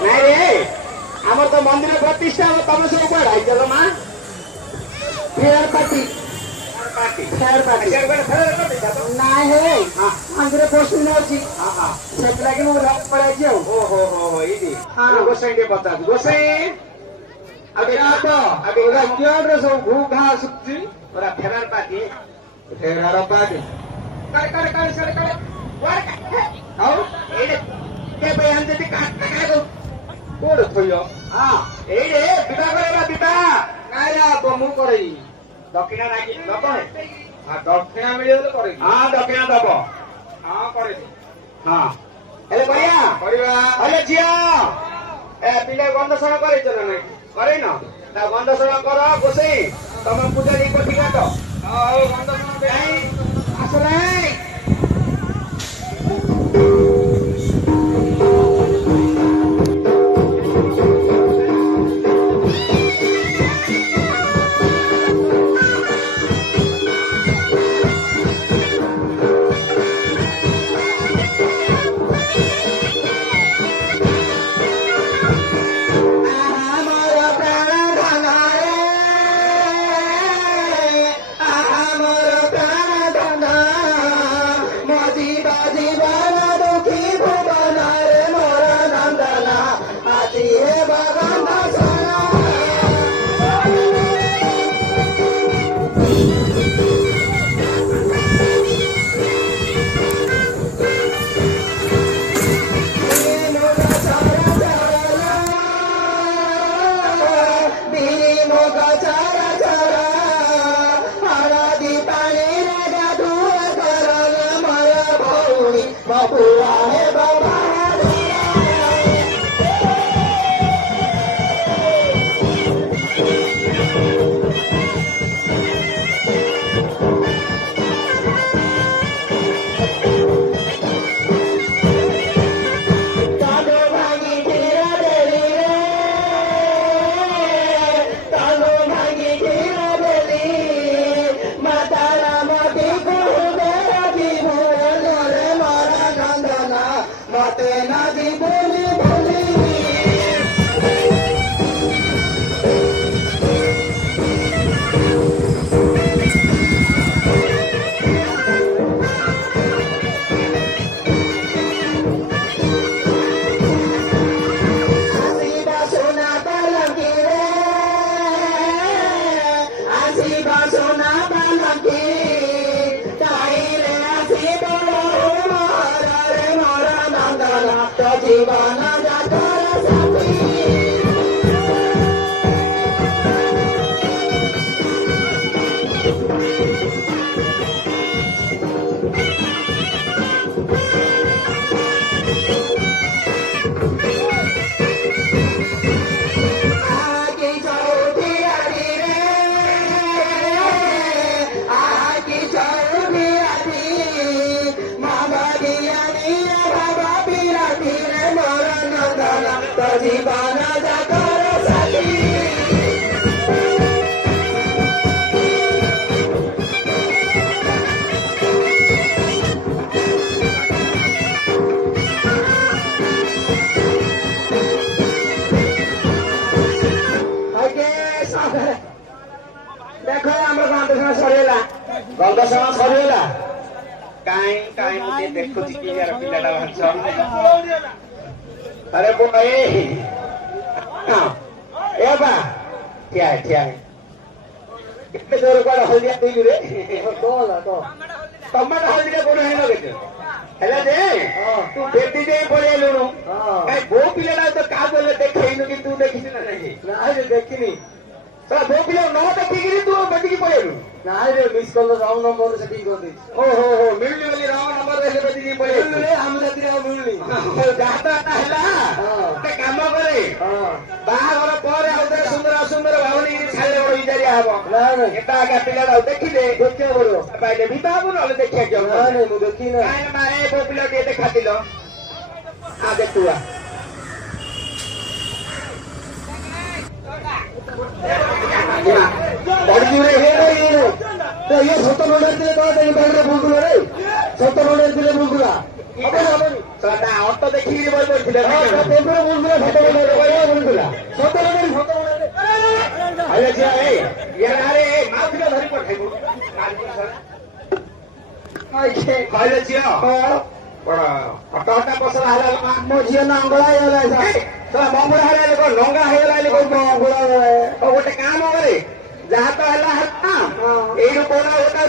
ନାଇଁ ରେ ଆମର ତ ମନ୍ଦିର ପ୍ରତିଷ୍ଠା ହବ ତମେ ସବୁ କୁଆଡେ ଆଇଛ ମା? ଫେୟାର ପାର୍ଟି ଫେୟାର ପାର୍ଟି ନାଇଁ ହେ ମନ୍ଦିର ପୋଷଣ ଅଛି ସେଥିଲାଗି ମୁଁ ପଳାଇଛି ଆଉ। ଓହୋ ହୋ ହୋ ଏଇଠି ଗୋସାଇ ଟିକେ ପଚାରୁଛୁ ଗୋସାଇ ଆଉ ଟିକେ ସବୁ ଘୁ ଘା ଆସୁଛି ପୁରା ଫେରାର ପାର୍ଟି ଫେୟାର ପାର୍ଟି ଆଉ ଏଇଠି କେବେ ଆଣିଛନ୍ତି କାହାକୁ କୋଉଠି ଥୋଇଲ? ହଁ ଏଇଠି ବିବାହ କରିବା ବିବାହ ନାଇଁ ମୁଁ କରେଇ ଦକ୍ଷିଣା ନାଗି ଦବ ଦକ୍ଷିଣା ମିଳିଗଲେ କରେଇ ହଁ ଦକ୍ଷିଣା ଦବ ହଁ କରେଇ ହଁ ହେଲେ କରିବା କରିବା ହେଲେ ଝିଅ ଏ ପିଲା ଗନ୍ଧଶଣ କରେଇଛ ନା ନାଇଁ କରେଇନ ତା ଗନ୍ଧଶଣ କର ଗୋସେଇ ତମ ପୂଜାରୀ କୋଠି କାଟ ଆଉ ଗନ୍ଧ ଆସ ନାଇଁ ଦେଖ ଆମର ଗନ୍ଧଶଣ ସରିଗଲା ଗନ୍ଧଶଣ ସରିଗଲା କାଇଁ କାଇଁ ମୁଁ ଟିକେ ଦେଖୁଛି କି ଯାର ପିଲାଟା ଭାଷ ଆରେ ବୋଇ ଏ ବା ଠିଆ ଠିଆ କେତେ ଜୋର କୁଆଡେ ହଳଦିଆ ଦେଇଲୁ ରେ ଟମାଟୋ ହଳଦିଆ କୋଉଠି ହେଇ ଲଗେଇଛ ହେଲା ଯେ ତୁ ବେଟି ଯାଇ ପଳେଇ ଆଇଲୁଣୁ କାଇଁ ବୋଉ ପିଲାଟା ତ କାହାକୁ ହେଲେ ଦେଖେଇନୁ କି ତୁ ଦେଖିଛୁ ନା ନାଇଁ ଦେଖିନି ବୋଉ ପିଲା ନ ଦେଖିକିରି ତୁ ବେଟିକି ପଳେଇଲୁ ନାଇଁ ରେ ମିସ୍ କଲ ରଙ୍ଗ ନମ୍ବର ସେଠିକି କରିଦେଇଛି ଓହୋ ହୋ ମିଳୁନି ବୋଲି ରଙ୍ଗ ନମ୍ବର ହେଲେ ବେଟିକି ପଳେଇଲୁ ଆମ ଜାତିରେ ଆଉ ମିଳୁନି ଯାହା ତ ହେଲା ଗୋଟେ କାମ କରେ ବାହାଘର ପରେ ଆଉ ଥରେ ସୁନ୍ଦର ଅସୁନ୍ଦର ଭାବନି ଛାଡ଼ିଲେ ବଡ ବିଚାରିଆ ହବ ଏଟା ଆଜ୍ଞା ପିଲାଟା ଦେଖିଲେ ଦେଖିବାକୁ ପଡିବ ପାଇଲେ ଭିତ ହବ ନହେଲେ ଦେଖିବାକୁ ନାଇଁ ମୁଁ ଦେଖିନି କାହିଁକି ନା ଏ ବୋଉ ପିଲା ଟିକେ ଦେଖାଥିଲ ଦେଖୁଆ ये 17 नोट दिले तो 17 नोट दिले बुलबुला ତା ଅଟ ଦେଖିକିରି ବହି ପଡିଥିଲେ ହେଲେ ଝିଅ ଆରେ ମାଉସୀର ଧରି ପଠେଇବୁ କହିଲେ ଝିଅ କଣ ହଟା ପସରା ହେଲା ମୋ ଝିଅ ନଙ୍ଗଳା ହେଇଗଲା ମଙ୍ଗୁଳା ହେଲା ଲୋକ ନଙ୍ଗା ହେଇଗଲା ଗୋଟେ କାମ କରେ ଯାହା ତ ହେଲା ଏଇଠୁ କୋଉଟା